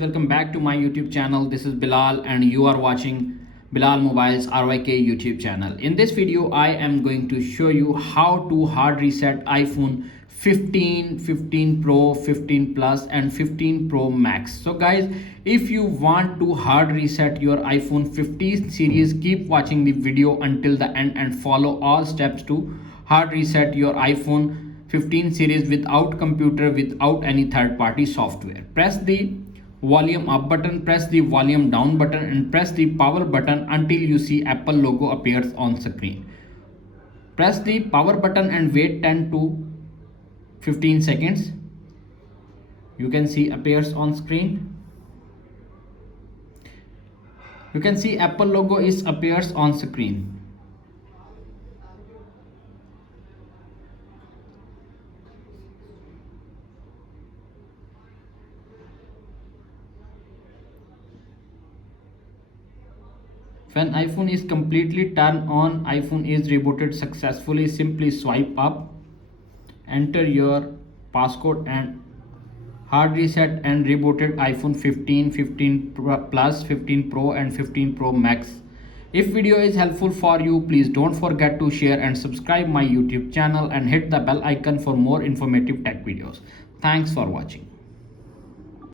Welcome back to my YouTube channel. This is Bilal and you are watching Bilal Mobiles Ryk YouTube channel. In this video I am going to show you how to hard reset iPhone 15, 15 Pro, 15 Plus and 15 Pro Max. So guys, if you want to hard reset your iPhone 15 series, keep watching the video until the end and follow all steps to hard reset your iPhone 15 series without computer, without any third party software. Press the volume up button, press the volume down button and press the power button until you see Apple logo appears on screen. Press the power button and wait 10 to 15 seconds. You can see appears on screen. You can see Apple logo appears on screen. When iPhone is completely turned on, iPhone is rebooted successfully. Simply swipe up, enter your passcode and hard reset and rebooted iPhone 15, 15 Plus, 15 Pro and 15 Pro Max. If video is helpful for you, please don't forget to share and subscribe my YouTube channel and hit the bell icon for more informative tech videos. Thanks for watching.